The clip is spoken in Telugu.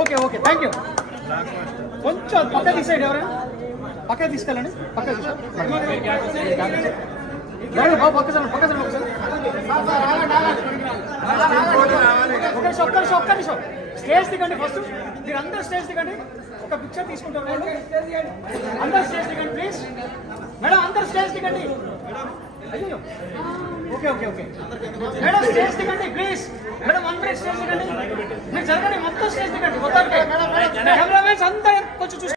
Okay okay thank you. కొంచెం పక్క తీసేయండి, ఎవరైనా పక్క తీసుకెళ్ళండి, పక్క ఒక్క నిమిషం స్టేజ్ దిగండి. ఫస్ట్ మీరు అందరు స్టేజ్ దిగండి, ఒక పిక్చర్ తీసుకుంటారు. అందరు స్టేజ్ దిగండి ప్లీజ్. మేడం అందరు స్టేజ్ దిగండి. అయ్యో okay okay okay madam stage దిగండి ప్లీజ్. మేడం అందరూ స్టేజ్ దిగండి, మీరు జరగండి, మొత్తం స్టేజ్ దిగండి. మొత్తానికి కెమెరామెన్స్ అంతా కొంచెం చూసి